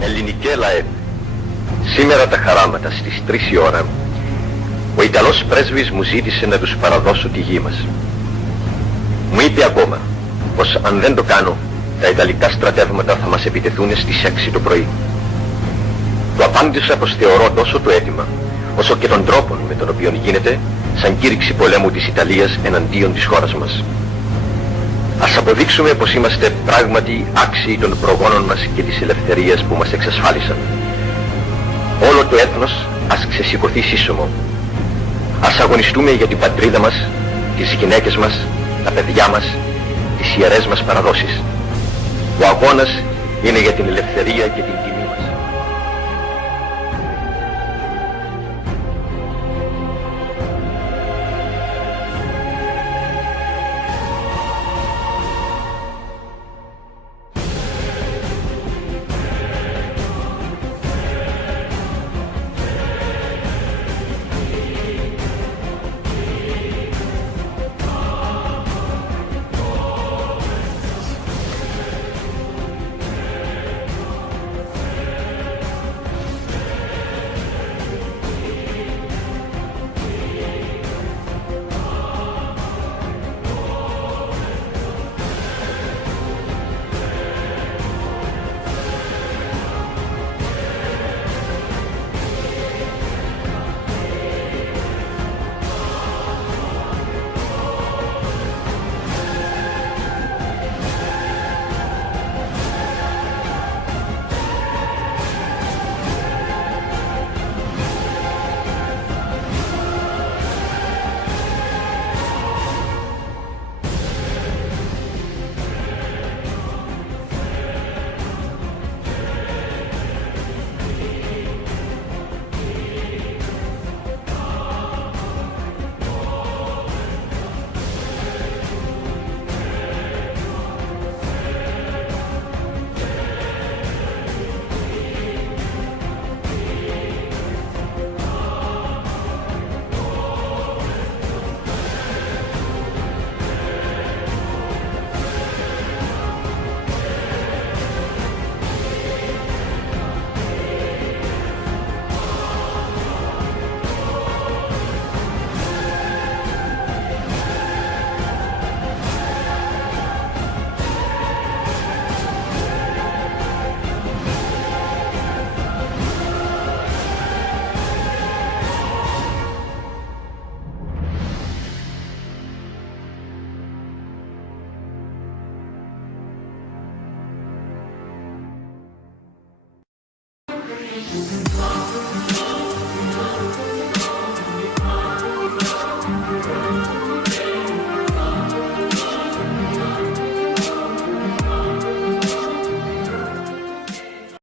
Ελληνικέ λαέ, σήμερα τα χαράματα στις 3 η ώρα, ο Ιταλός πρέσβης μου ζήτησε να τους παραδώσω τη γη μας. Μου είπε ακόμα πως αν δεν το κάνω, τα Ιταλικά στρατεύματα θα μας επιτεθούν στις 6 το πρωί. Του απάντησα πως θεωρώ τόσο το αίτημα, όσο και τον τρόπο με τον οποίο γίνεται, σαν κήρυξη πολέμου της Ιταλίας εναντίον της χώρας μας. Ας αποδείξουμε πως είμαστε πράγματι άξιοι των προγόνων μας και της ελευθερίας που μας εξασφάλισαν. Όλο το έθνος ας ξεσηκωθεί σύσσωμο. Ας αγωνιστούμε για την πατρίδα μας, τις γυναίκες μας, τα παιδιά μας, τις ιερές μας παραδόσεις. Ο αγώνας είναι για την ελευθερία και την τιμή μας.